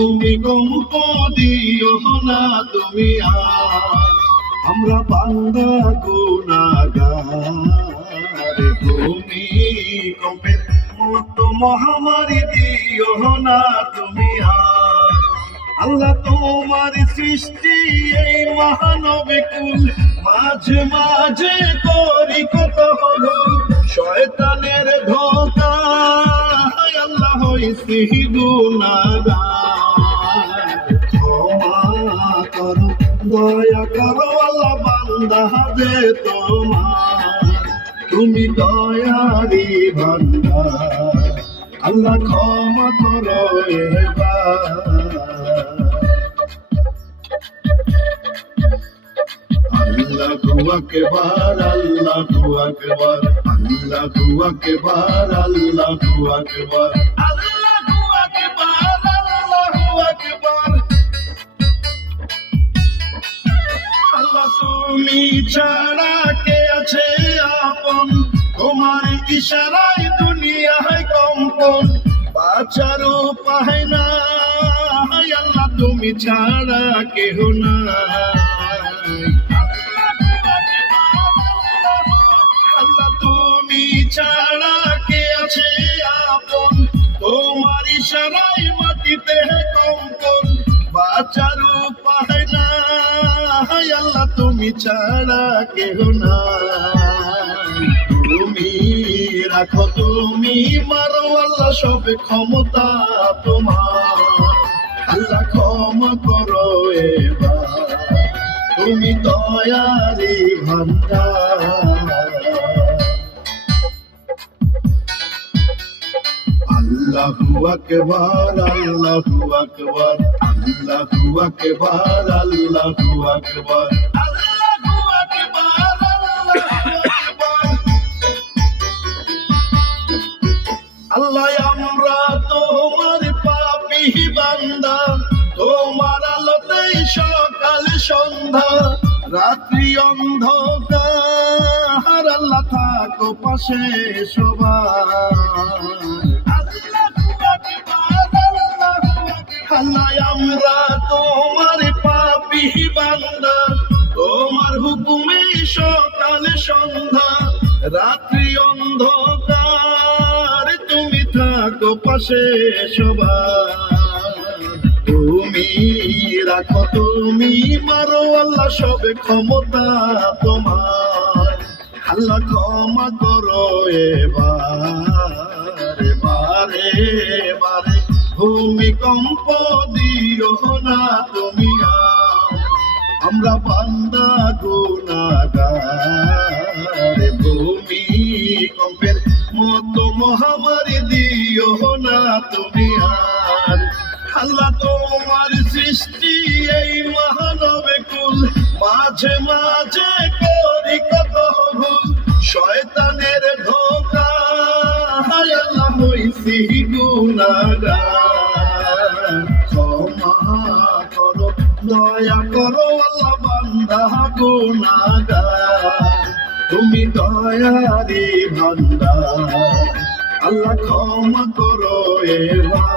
ভূমিকম্প দিও না তুমি আর, আমরা বান্দা গুনাহগার। ভূমিকম্পের মতো মহামারী দিও না তুমি আর, আল্লাহ তোমার সৃষ্টি এই মহানবে কুল, মাঝে মাঝে করি কত হলো শয়তানের ধোঁকা, আল্লাহ হইছি গুনাহগার। ক্ষমা করো দয়া করো আল্লাহ বান্দা যে তোমার, তুমি দয়ারি ভান্ডার, আল্লাহ ক্ষমা করো এবার। আল্লাহু আকবার, আল্লাহু আকবার, আল্লাহু আকবার, আল্লাহু আকবার, আল্লাহু আকবার, আল্লাহু আকবার। আল্লাহ তুমি ছাড়া কে আছে আপন, তোমার ইশারায় দুনিয়ায় কম্পন, বাঁচার উপায় নাই, আল্লাহ তুমি ছাড়া কেহ নাই। ছাড়া কে আছে আপন, তোমার ইশারায় মাটিতে কম্পন, বাঁচার উপায় নাই, আল্লাহ তুমি ছাড়া কেহ নাই। তুমি রাখো তুমি মারো আল্লাহ সব ক্ষমতা তোমার, আল্লাহ ক্ষমা করো এবার, তুমি দয়ারি ভান্ডার। আল্লাহু আকবার, আল্লাহু আকবার, আল্লাহু আকবার, আল্লাহু আকবার, আল্লাহু আকবার, আল্লাহু আকবার। আল্লাহ আমরা তোমার পাপী বান্দা, তোমার আলোতেই সকাল সন্ধ্যা, রাত্রি অন্ধকার, আল্লাহ থাকো পাশে সবার। আল্লাহ আমরা তোমার পাপী বান্দা, তোমার হুকুমে সকাল সন্ধ্যা, রাত্রি অন্ধকার, তুমি থাকো পাশে সবার। তুমি রাখো তুমি মারো আল্লাহ সব ক্ষমতা তোমার, আল্লাহ ক্ষমা করো এবার, এবারে এবারে ভূমিকম্প দিও না তুমি আর, আমরা বান্দা গুনাহগার। ভূমিকম্পের মতো মহামারী দিও না তুমি আর, আল্লাহ তোমার সৃষ্টি এই মহানবে কুল, মাঝে মাঝে করি কত ভুল শয়তানের ধোঁকা, আল্লাহ হইছি গুনাহগার। ক্ষমা করো দয়া করো আল্লাহ বান্দা গুনাহগার, তুমি দয়ারি ভান্ডার, আল্লাহ ক্ষমা করো এবার।